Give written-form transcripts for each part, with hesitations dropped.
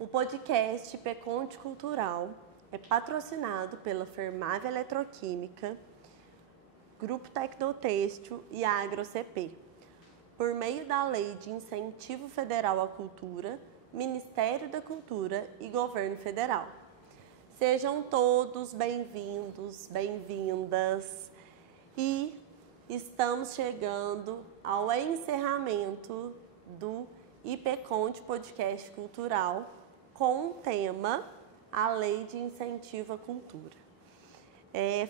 O podcast Peconte Cultural é patrocinado pela Fermave Eletroquímica, Grupo Tecnotêxtil e a AgroCP, por meio da Lei de Incentivo Federal à Cultura, Ministério da Cultura e Governo Federal. Sejam todos bem-vindos, bem-vindas e estamos chegando ao encerramento do IPConte Podcast Cultural com o tema A Lei de Incentivo à Cultura.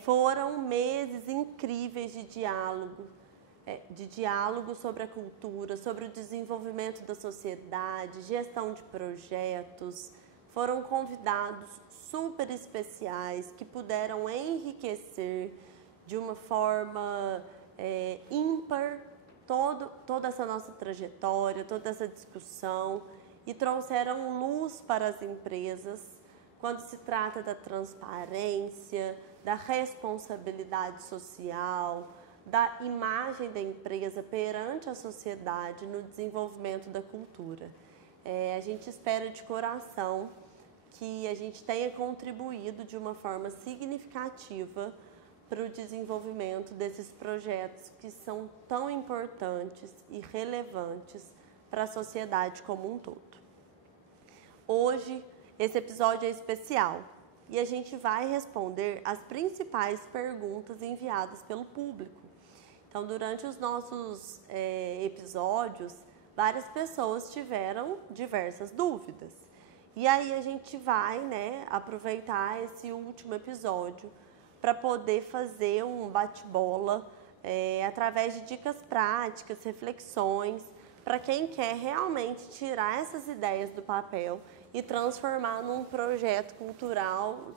Foram meses incríveis de diálogo sobre a cultura, sobre o desenvolvimento da sociedade, gestão de projetos. Foram convidados super especiais que puderam enriquecer de uma forma ímpar toda essa nossa trajetória, toda essa discussão e trouxeram luz para as empresas quando se trata da transparência, da responsabilidade social, da imagem da empresa perante a sociedade no desenvolvimento da cultura. A gente espera de coração que a gente tenha contribuído de uma forma significativa para o desenvolvimento desses projetos que são tão importantes e relevantes para a sociedade como um todo. Hoje, esse episódio é especial e a gente vai responder as principais perguntas enviadas pelo público. Então, durante os nossos episódios, várias pessoas tiveram diversas dúvidas. E aí a gente vai, aproveitar esse último episódio para poder fazer um bate-bola através de dicas práticas, reflexões, para quem quer realmente tirar essas ideias do papel e transformar num projeto cultural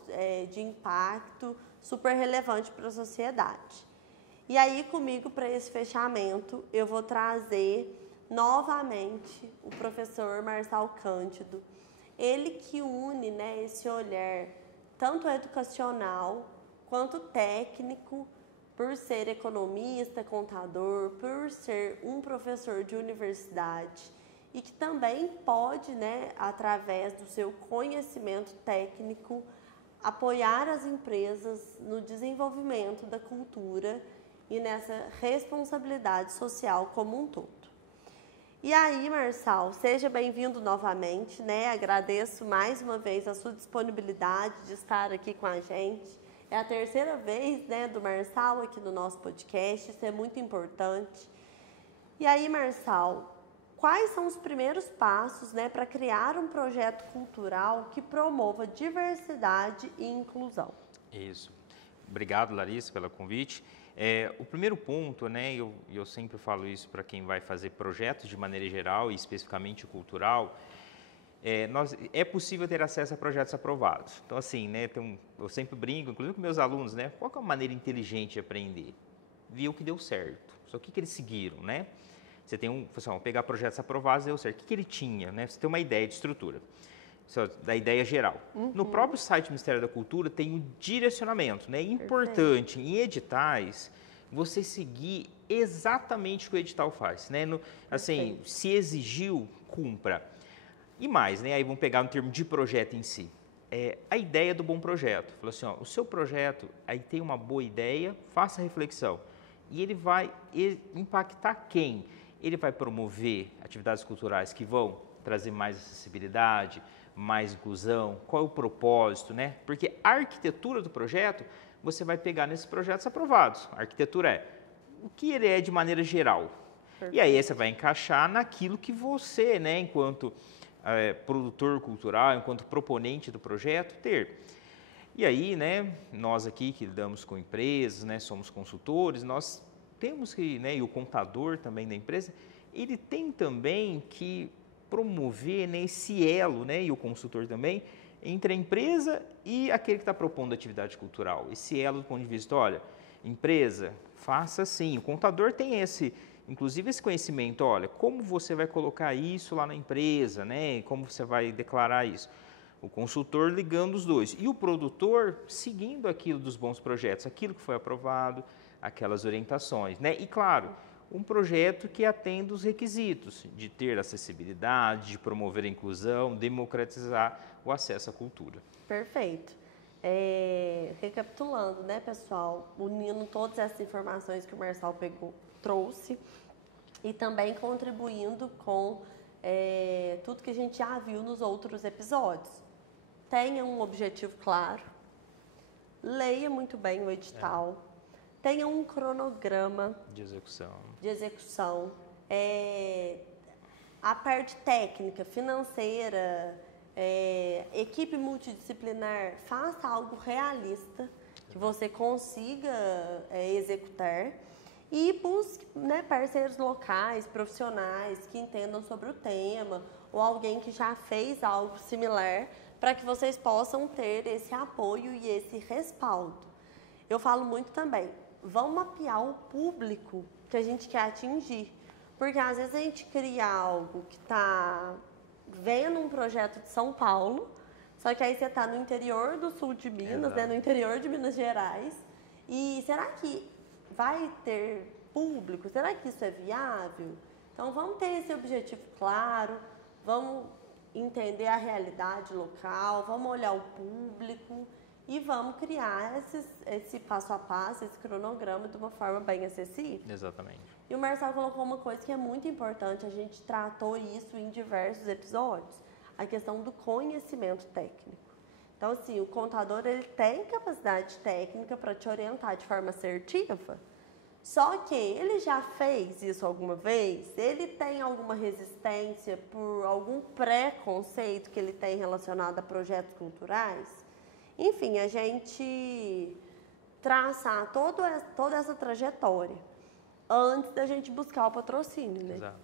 de impacto super relevante para a sociedade. E aí, comigo, para esse fechamento, eu vou trazer novamente o professor Marçal Cândido. Ele que une esse olhar tanto educacional quanto técnico, por ser economista, contador, por ser um professor de universidade e que também pode, através do seu conhecimento técnico, apoiar as empresas no desenvolvimento da cultura e nessa responsabilidade social como um todo. E aí, Marçal, seja bem-vindo novamente, Agradeço mais uma vez a sua disponibilidade de estar aqui com a gente. É a terceira vez, do Marçal aqui no nosso podcast, isso é muito importante. E aí, Marçal, quais são os primeiros passos, para criar um projeto cultural que promova diversidade e inclusão? Isso. Obrigado, Larissa, pelo convite. O primeiro ponto, eu sempre falo isso para quem vai fazer projetos de maneira geral e especificamente cultural, é possível ter acesso a projetos aprovados. Então, assim, eu sempre brinco, inclusive com meus alunos, qual que é a maneira inteligente de aprender? Ver o que deu certo. Só o que eles seguiram, Você tem vamos pegar projetos aprovados, deu certo. O que ele tinha, Você tem uma ideia de estrutura, da ideia geral. Uhum. No próprio site do Ministério da Cultura tem um direcionamento, É importante em editais você seguir exatamente o que o edital faz, Assim, se exigiu, cumpra. E mais, aí vamos pegar no termo de projeto em si. A ideia do bom projeto. Falou assim, o seu projeto, aí tem uma boa ideia, faça a reflexão. E ele vai impactar quem? Ele vai promover atividades culturais que vão trazer mais acessibilidade, mais inclusão. Qual é o propósito, Porque a arquitetura do projeto, você vai pegar nesses projetos aprovados. A arquitetura o que ele é de maneira geral. Perfeito. E aí você vai encaixar naquilo que você, enquanto produtor cultural, enquanto proponente do projeto, ter. E aí, nós aqui que lidamos com empresas, somos consultores, nós temos que, e o contador também da empresa, ele tem também que promover esse elo, e o consultor também, entre a empresa e aquele que está propondo atividade cultural. Esse elo do ponto de vista, olha, empresa, faça assim. O contador tem inclusive esse conhecimento, olha, como você vai colocar isso lá na empresa, como você vai declarar isso. O consultor ligando os dois e o produtor seguindo aquilo dos bons projetos, aquilo que foi aprovado, aquelas orientações, E claro, um projeto que atenda os requisitos de ter acessibilidade, de promover a inclusão, democratizar o acesso à cultura. Perfeito. Recapitulando, né, pessoal, unindo todas essas informações que o Marçal trouxe e também contribuindo com tudo que a gente já viu nos outros episódios. Tenha um objetivo claro, leia muito bem o edital, tenha um cronograma de execução. A parte técnica, financeira, equipe multidisciplinar, faça algo realista que você consiga executar e busque, né, parceiros locais, profissionais que entendam sobre o tema ou alguém que já fez algo similar para que vocês possam ter esse apoio e esse respaldo. Eu falo muito também, vamos mapear o público que a gente quer atingir, porque às vezes a gente cria algo que está vendo um projeto de São Paulo, só que aí você está no interior do sul de Minas, né, no interior de Minas Gerais, e será que vai ter público? Será que isso é viável? Então vamos ter esse objetivo claro, vamos entender a realidade local, vamos olhar o público e vamos criar esse passo a passo, esse cronograma de uma forma bem acessível. Exatamente. E o Marçal colocou uma coisa que é muito importante, a gente tratou isso em diversos episódios, a questão do conhecimento técnico. Então, assim, o contador ele tem capacidade técnica para te orientar de forma assertiva, só que ele já fez isso alguma vez, ele tem alguma resistência por algum preconceito que ele tem relacionado a projetos culturais. Enfim, a gente traçar toda essa trajetória antes da gente buscar o patrocínio, né? Exato.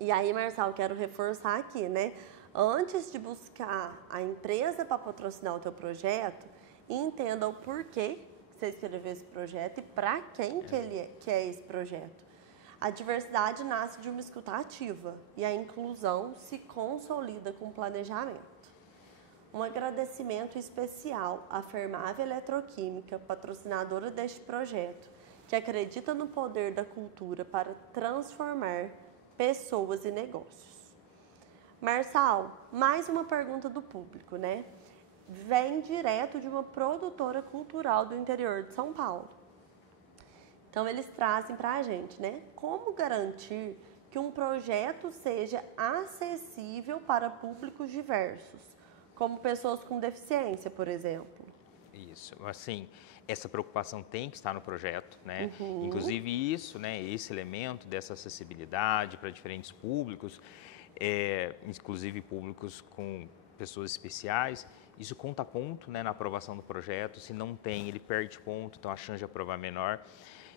E aí, Marçal, quero reforçar aqui, né? Antes de buscar a empresa para patrocinar o teu projeto, entenda o porquê você escreveu esse projeto e para quem que é esse projeto. A diversidade nasce de uma escuta ativa e a inclusão se consolida com planejamento. Um agradecimento especial à Fermave Eletroquímica, patrocinadora deste projeto, que acredita no poder da cultura para transformar pessoas e negócios. Marçal, mais uma pergunta do público, né? Vem direto de uma produtora cultural do interior de São Paulo. Então, eles trazem para a gente, né? Como garantir que um projeto seja acessível para públicos diversos, como pessoas com deficiência, por exemplo? Isso, assim, essa preocupação tem que estar no projeto, né? Inclusive isso, né? Esse elemento dessa acessibilidade para diferentes públicos, inclusive públicos com pessoas especiais, isso conta ponto, né, na aprovação do projeto. Se não tem, ele perde ponto, então a chance de aprovar é menor.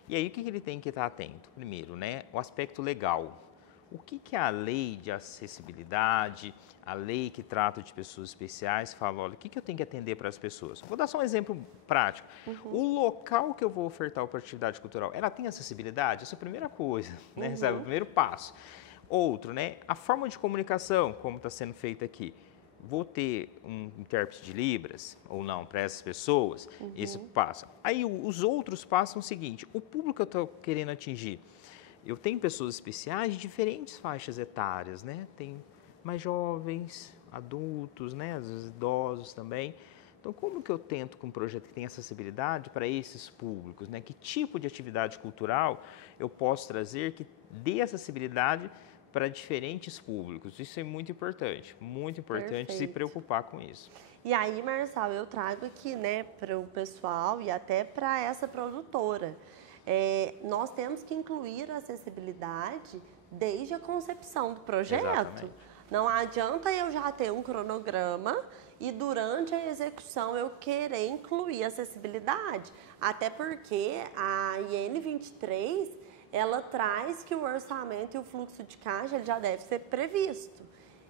E aí o que ele tem que estar atento? Primeiro, né, o aspecto legal. O que a lei de acessibilidade, a lei que trata de pessoas especiais, fala, olha, o que eu tenho que atender para as pessoas? Vou dar só um exemplo prático. O local que eu vou ofertar para a atividade cultural, ela tem acessibilidade? Essa é a primeira coisa, né? Sabe, o primeiro passo. Outro, né, a forma de comunicação, como está sendo feita aqui. Vou ter um intérprete de Libras ou não para essas pessoas? Esse passa. Aí os outros passam o seguinte, o público que eu estou querendo atingir, eu tenho pessoas especiais de diferentes faixas etárias, né? Tem mais jovens, adultos, né? Às vezes idosos também. Então, como que eu tento com um projeto que tem acessibilidade para esses públicos, né? Que tipo de atividade cultural eu posso trazer que dê acessibilidade para diferentes públicos? Isso é muito importante se preocupar com isso. E aí, Marçal, eu trago aqui, né, para o pessoal e até para essa produtora. Nós temos que incluir a acessibilidade desde a concepção do projeto. Exatamente. Não adianta eu já ter um cronograma e durante a execução eu querer incluir acessibilidade. Até porque a IN 23, ela traz que o orçamento e o fluxo de caixa ele já deve ser previsto.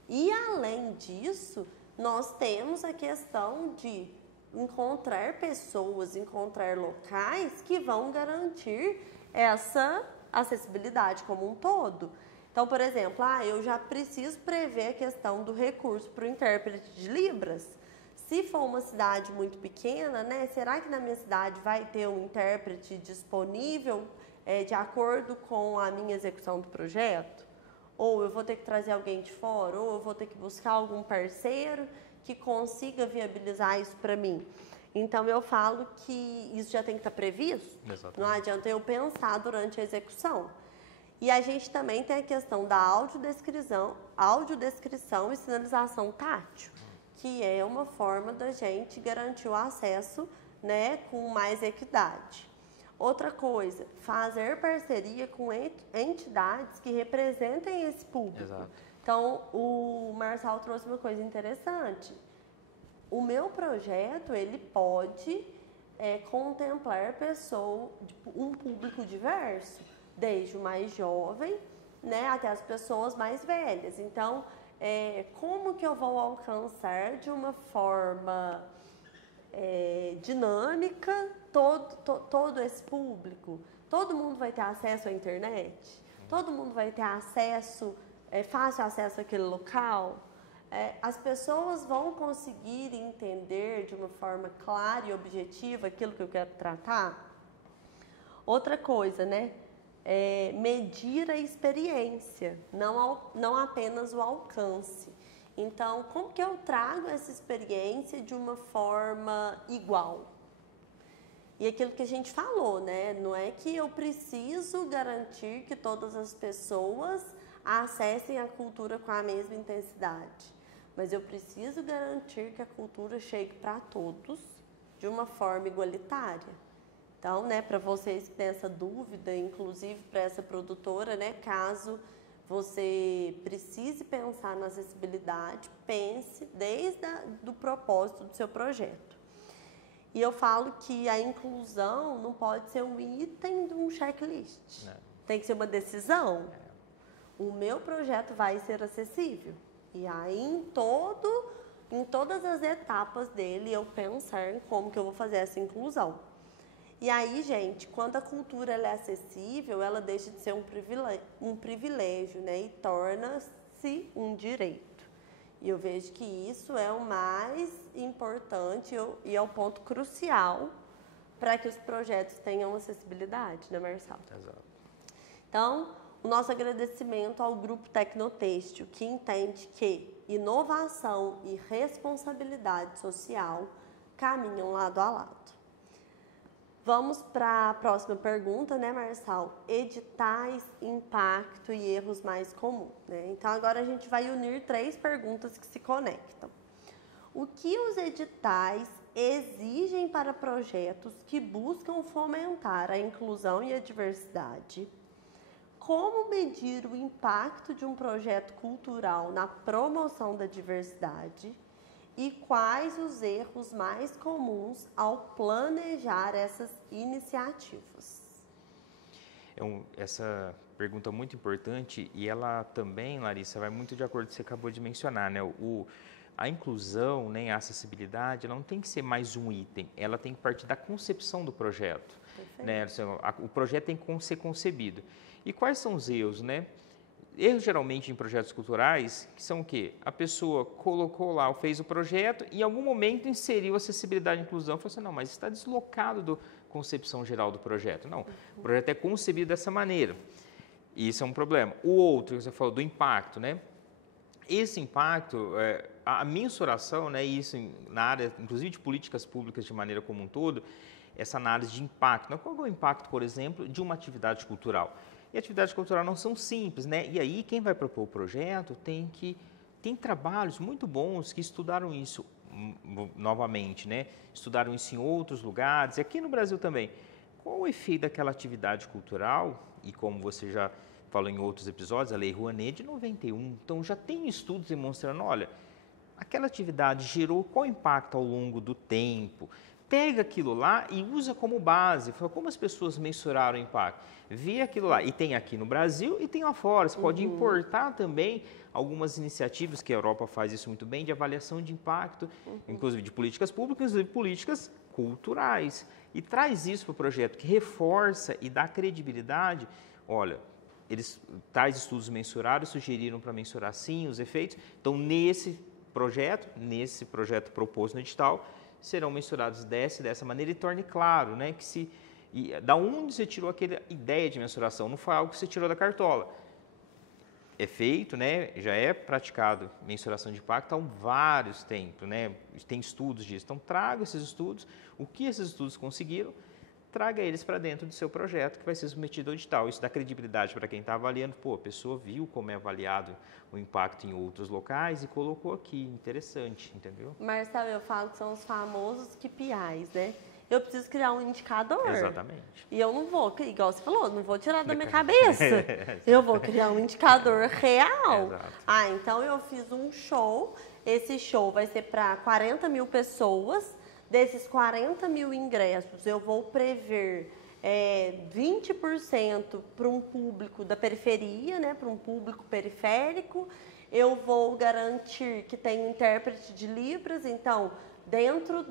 E além disso, nós temos a questão de encontrar pessoas, encontrar locais que vão garantir essa acessibilidade como um todo. Então, por exemplo, eu já preciso prever a questão do recurso para o intérprete de Libras. Se for uma cidade muito pequena, né, será que na minha cidade vai ter um intérprete disponível de acordo com a minha execução do projeto, ou eu vou ter que trazer alguém de fora, ou eu vou ter que buscar algum parceiro que consiga viabilizar isso para mim. Então, eu falo que isso já tem que estar previsto. Exatamente. Não adianta eu pensar durante a execução. E a gente também tem a questão da audiodescrição e sinalização tátil, que é uma forma da gente garantir o acesso, né, com mais equidade. Outra coisa, fazer parceria com entidades que representem esse público. Exato. Então, o Marçal trouxe uma coisa interessante. O meu projeto, ele pode contemplar um público diverso, desde o mais jovem, né, até as pessoas mais velhas. Então, como que eu vou alcançar de uma forma dinâmica todo esse público? Todo mundo vai ter acesso à internet? Todo mundo vai ter fácil acesso àquele local? As pessoas vão conseguir entender de uma forma clara e objetiva aquilo que eu quero tratar? Outra coisa, né? Medir a experiência, não apenas o alcance. Então, como que eu trago essa experiência de uma forma igual? E aquilo que a gente falou, né? Não é que eu preciso garantir que todas as pessoas acessem a cultura com a mesma intensidade, mas eu preciso garantir que a cultura chegue para todos de uma forma igualitária. Então, né, para vocês que têm essa dúvida, inclusive para essa produtora, né, caso você precise pensar na acessibilidade, pense desde o propósito do seu projeto. E eu falo que a inclusão não pode ser um item de um checklist. Não. Tem que ser uma decisão. O meu projeto vai ser acessível. E aí, em todas as etapas dele, eu pensar em como que eu vou fazer essa inclusão. E aí, gente, quando a cultura ela é acessível, ela deixa de ser um privilégio, né? E torna-se um direito. E eu vejo que isso é o mais importante e é o ponto crucial para que os projetos tenham acessibilidade, né, Marçal? Exato. Então, o nosso agradecimento ao Grupo Tecnotêxtil, que entende que inovação e responsabilidade social caminham lado a lado. Vamos para a próxima pergunta, né, Marçal? Editais, impacto e erros mais comuns, né? Então, agora a gente vai unir 3 perguntas que se conectam. O que os editais exigem para projetos que buscam fomentar a inclusão e a diversidade? Como medir o impacto de um projeto cultural na promoção da diversidade? E quais os erros mais comuns ao planejar essas iniciativas? Essa pergunta é muito importante e ela também, Larissa, vai muito de acordo com o que você acabou de mencionar, né? A inclusão, né, a acessibilidade, ela não tem que ser mais um item, ela tem que partir da concepção do projeto. Né? O projeto tem que ser concebido. E quais são os erros, né? Erros geralmente em projetos culturais, que são o quê? A pessoa colocou lá, fez o projeto e em algum momento inseriu acessibilidade e inclusão. Falou assim, não, mas está deslocado da concepção geral do projeto. Não, o projeto é concebido dessa maneira. E isso é um problema. O outro, que você falou, do impacto, né? Esse impacto, a mensuração, né, isso na área, inclusive de políticas públicas de maneira como um todo, essa análise de impacto. Né? Qual é o impacto, por exemplo, de uma atividade cultural? E atividades culturais não são simples, né? E aí quem vai propor o projeto tem trabalhos muito bons que estudaram isso novamente, né? Estudaram isso em outros lugares, e aqui no Brasil também. Qual o efeito daquela atividade cultural? E como você já falou em outros episódios, a Lei Rouanet de 91. Então já tem estudos demonstrando, olha, aquela atividade gerou qual impacto ao longo do tempo? Pega aquilo lá e usa como base. Como as pessoas mensuraram o impacto? Vê aquilo lá. E tem aqui no Brasil e tem lá fora. Você pode importar também algumas iniciativas, que a Europa faz isso muito bem, de avaliação de impacto, inclusive de políticas públicas e políticas culturais. E traz isso para o projeto, que reforça e dá credibilidade. Olha, eles tais estudos mensurados sugeriram para mensurar sim os efeitos. Então, nesse projeto proposto no edital, serão mensurados dessa maneira e torne claro, né, que se E da onde você tirou aquela ideia de mensuração? Não foi algo que você tirou da cartola. É feito, né? Já é praticado mensuração de impacto há vários tempos, né? Tem estudos disso. Então, traga esses estudos, o que esses estudos conseguiram, traga eles para dentro do seu projeto que vai ser submetido ao edital. Isso dá credibilidade para quem está avaliando. Pô, a pessoa viu como é avaliado o impacto em outros locais e colocou aqui. Interessante, entendeu? Marcelo, eu falo que são os famosos KPIs, né? Eu preciso criar um indicador. Exatamente. E eu não vou, igual você falou, não vou tirar da minha cabeça. Eu vou criar um indicador real. Exato. Ah, então eu fiz um show. Esse show vai ser para 40 mil pessoas. Desses 40 mil ingressos, eu vou prever 20% para um público da periferia, né, para um público periférico. Eu vou garantir que tem um intérprete de Libras, então, dentro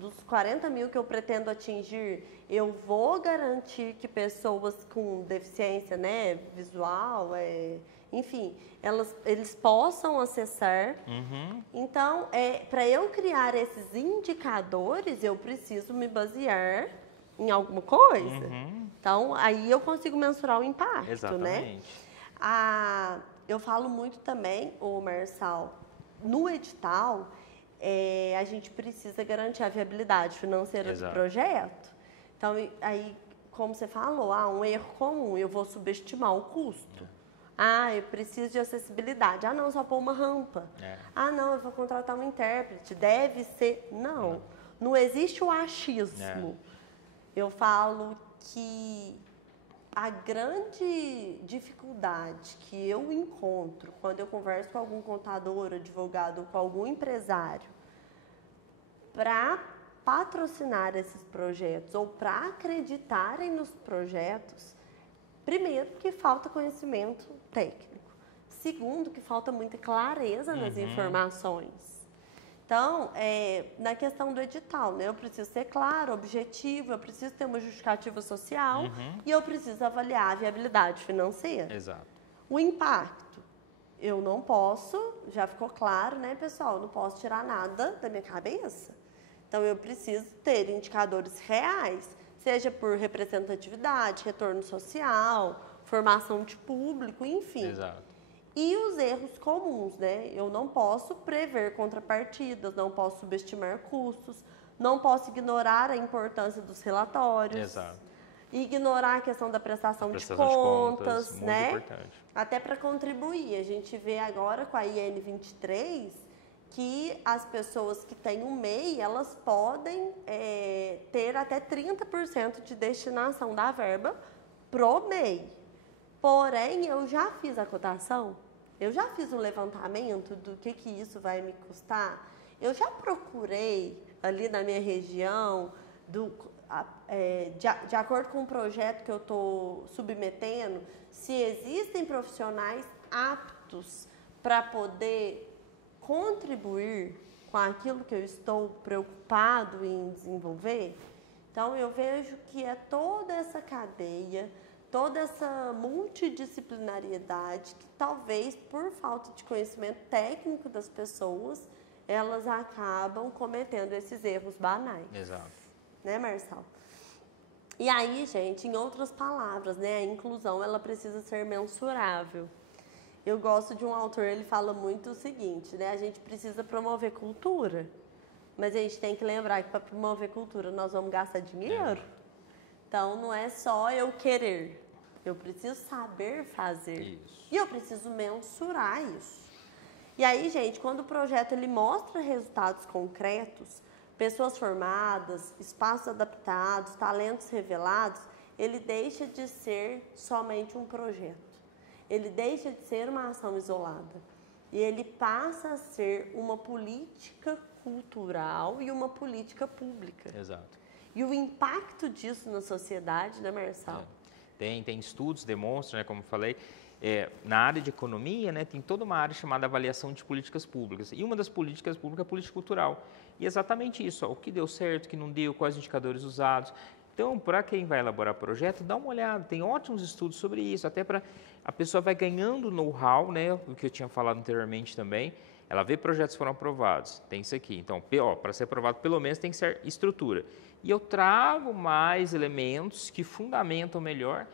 dos 40 mil que eu pretendo atingir, eu vou garantir que pessoas com deficiência, né, visual, enfim, eles possam acessar. Uhum. Então, para eu criar esses indicadores, eu preciso me basear em alguma coisa. Uhum. Então, aí eu consigo mensurar o impacto, Exatamente. né? Eu falo muito também, Marçal, no edital, a gente precisa garantir a viabilidade financeira Exato. do projeto. Então, aí, como você falou, um erro comum, eu vou subestimar o custo. Eu preciso de acessibilidade. Não, só pôr uma rampa. Não, eu vou contratar um intérprete. Deve ser. Não existe o achismo. Eu falo que a grande dificuldade que eu encontro quando eu converso com algum contador, advogado, com algum empresário, para patrocinar esses projetos ou para acreditarem nos projetos, primeiro, que falta conhecimento técnico. Segundo, que falta muita clareza nas informações. Então, na questão do edital, né, eu preciso ser claro, objetivo, eu preciso ter uma justificativa social e eu preciso avaliar a viabilidade financeira. Exato. O impacto, eu não posso, já ficou claro, né, pessoal? Eu não posso tirar nada da minha cabeça. Então, eu preciso ter indicadores reais, seja por representatividade, retorno social, formação de público, enfim. Exato. E os erros comuns, né? Eu não posso prever contrapartidas, não posso subestimar custos, não posso ignorar a importância dos relatórios. Exato. Ignorar a questão da prestação de Prestação de contas, muito né? importante. Até para contribuir. A gente vê agora com a IN 23 que as pessoas que têm um MEI, elas podem ter até 30% de destinação da verba pro MEI. Porém, eu já fiz a cotação, eu já fiz o levantamento do que isso vai me custar, eu já procurei ali na minha região, de acordo com o projeto que eu estou submetendo, se existem profissionais aptos para poder contribuir com aquilo que eu estou preocupado em desenvolver. Então, eu vejo que é toda essa cadeia, toda essa multidisciplinariedade que talvez por falta de conhecimento técnico das pessoas, elas acabam cometendo esses erros banais. Exato. Né, Marçal? E aí, gente, em outras palavras, né, a inclusão ela precisa ser mensurável. Eu gosto de um autor, ele fala muito o seguinte, né, a gente precisa promover cultura, mas a gente tem que lembrar que para promover cultura nós vamos gastar dinheiro. Então, não é só eu querer, eu preciso saber fazer. Isso. E eu preciso mensurar isso. E aí, gente, quando o projeto ele mostra resultados concretos, pessoas formadas, espaços adaptados, talentos revelados, ele deixa de ser somente um projeto. Ele deixa de ser uma ação isolada. E ele passa a ser uma política cultural e uma política pública. Exato. E o impacto disso na sociedade, né, Marçal? Tem estudos, demonstram, né, como eu falei, na área de economia, né, tem toda uma área chamada avaliação de políticas públicas. E uma das políticas públicas é a política cultural. E exatamente isso, o que deu certo, o que não deu, quais indicadores usados. Então, para quem vai elaborar projeto, dá uma olhada, tem ótimos estudos sobre isso, até para a pessoa vai ganhando know-how, né, o que eu tinha falado anteriormente também, ela vê projetos que foram aprovados, tem isso aqui. Então, para ser aprovado, pelo menos tem que ser estrutura. E eu trago mais elementos que fundamentam melhor,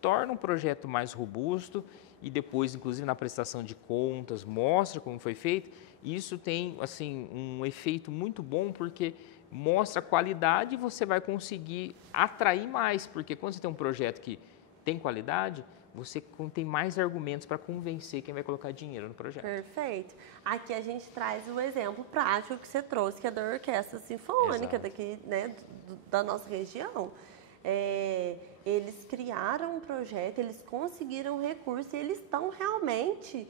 tornam o projeto mais robusto e depois, inclusive, na prestação de contas, mostra como foi feito. Isso tem, assim, um efeito muito bom, porque mostra a qualidade e você vai conseguir atrair mais, porque quando você tem um projeto que tem qualidade, você tem mais argumentos para convencer quem vai colocar dinheiro no projeto. Perfeito. Aqui a gente traz o exemplo prático que você trouxe, que é da Orquestra Sinfônica daqui, né, da nossa região. Eles criaram um projeto, eles conseguiram recursos e eles estão realmente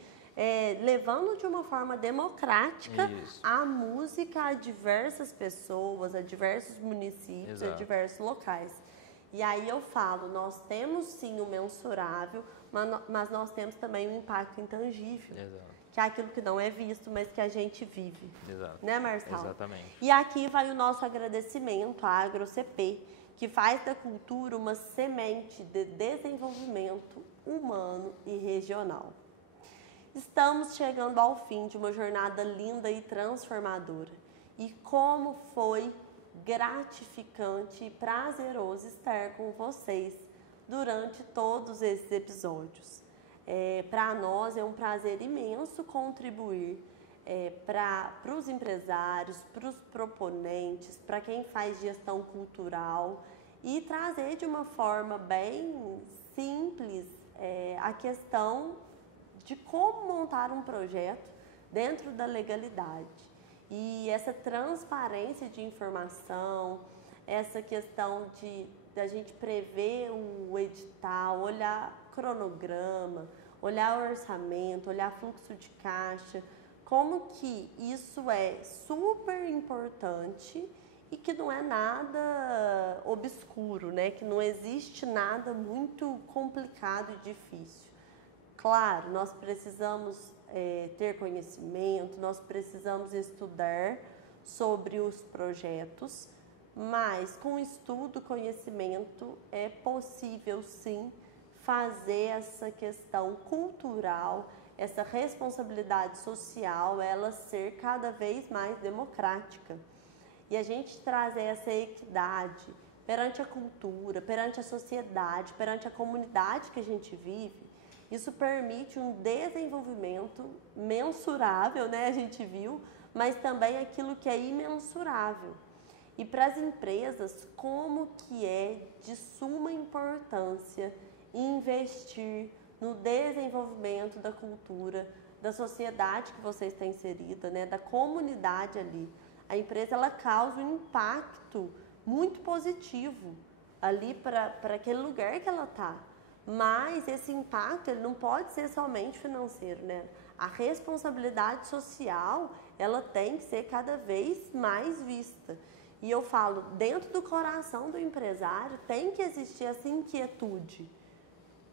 levando de uma forma democrática a música a diversas pessoas, a diversos municípios, a diversos locais. E aí eu falo, nós temos sim o mensurável, mas nós temos também o impacto intangível, que é aquilo que não é visto, mas que a gente vive. Né, Marcelo? Exatamente. E aqui vai o nosso agradecimento à AgroCP, que faz da cultura uma semente de desenvolvimento humano e regional. Estamos chegando ao fim de uma jornada linda e transformadora. E como foi gratificante e prazeroso estar com vocês durante todos esses episódios. Para nós é um prazer imenso contribuir para os empresários, para os proponentes, para quem faz gestão cultural e trazer de uma forma bem simples a questão de como montar um projeto dentro da legalidade. E essa transparência de informação, essa questão da gente prever o edital, olhar cronograma, olhar o orçamento, olhar fluxo de caixa, como que isso é super importante e que não é nada obscuro, né? Que não existe nada muito complicado e difícil. Claro, nós precisamos ter conhecimento, nós precisamos estudar sobre os projetos, mas com estudo, conhecimento, é possível sim fazer essa questão cultural, essa responsabilidade social, ela ser cada vez mais democrática. E a gente trazer essa equidade perante a cultura, perante a sociedade, perante a comunidade que a gente vive, isso permite um desenvolvimento mensurável, né, a gente viu, mas também aquilo que é imensurável. E para as empresas, como que é de suma importância investir no desenvolvimento da cultura, da sociedade que você está inserida, né, da comunidade ali. A empresa, ela causa um impacto muito positivo ali para aquele lugar que ela está. Mas esse impacto, ele não pode ser somente financeiro, né? A responsabilidade social, ela tem que ser cada vez mais vista. E eu falo, dentro do coração do empresário, tem que existir essa inquietude.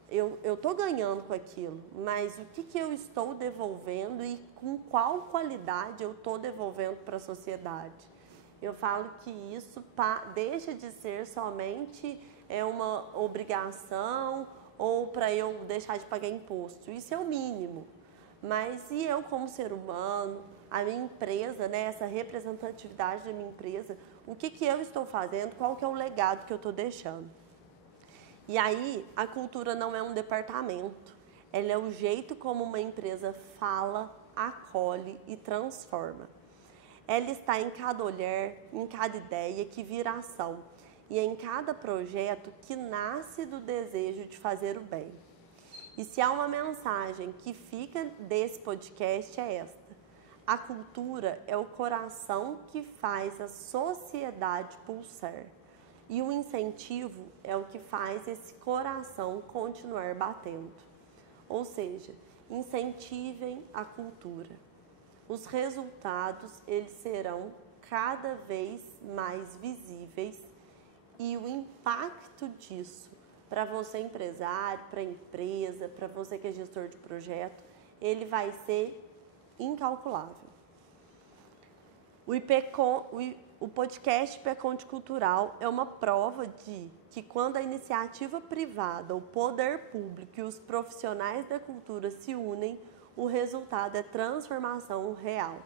Eu estou ganhando com aquilo, mas o que eu estou devolvendo e com qual qualidade eu estou devolvendo para a sociedade? Eu falo que isso deixa de ser somente uma obrigação ou para eu deixar de pagar imposto. Isso é o mínimo. Mas e eu como ser humano, a minha empresa, né, essa representatividade da minha empresa, o que eu estou fazendo, qual que é o legado que eu estou deixando? E aí, a cultura não é um departamento, ela é o jeito como uma empresa fala, acolhe e transforma. Ela está em cada olhar, em cada ideia que vira ação. E em cada projeto que nasce do desejo de fazer o bem. E se há uma mensagem que fica desse podcast é esta: a cultura é o coração que faz a sociedade pulsar. E o incentivo é o que faz esse coração continuar batendo. Ou seja, incentivem a cultura. Os resultados, eles serão cada vez mais visíveis. E o impacto disso para você empresário, para a empresa, para você que é gestor de projeto, ele vai ser incalculável. O podcast Peconte Cultural é uma prova de que quando a iniciativa privada, o poder público e os profissionais da cultura se unem, o resultado é transformação real.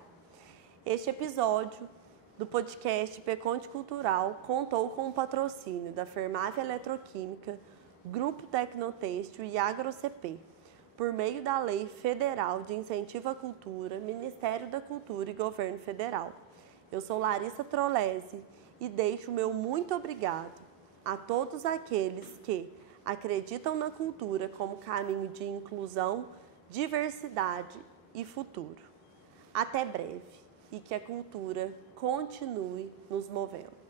Este episódio do podcast Peconte Cultural contou com o patrocínio da Fermave Eletroquímica, Grupo Tecnotêxtil e AgroCP, por meio da Lei Federal de Incentivo à Cultura, Ministério da Cultura e Governo Federal. Eu sou Larissa Trolesi e deixo o meu muito obrigado a todos aqueles que acreditam na cultura como caminho de inclusão, diversidade e futuro. Até breve e que a cultura continue nos movendo.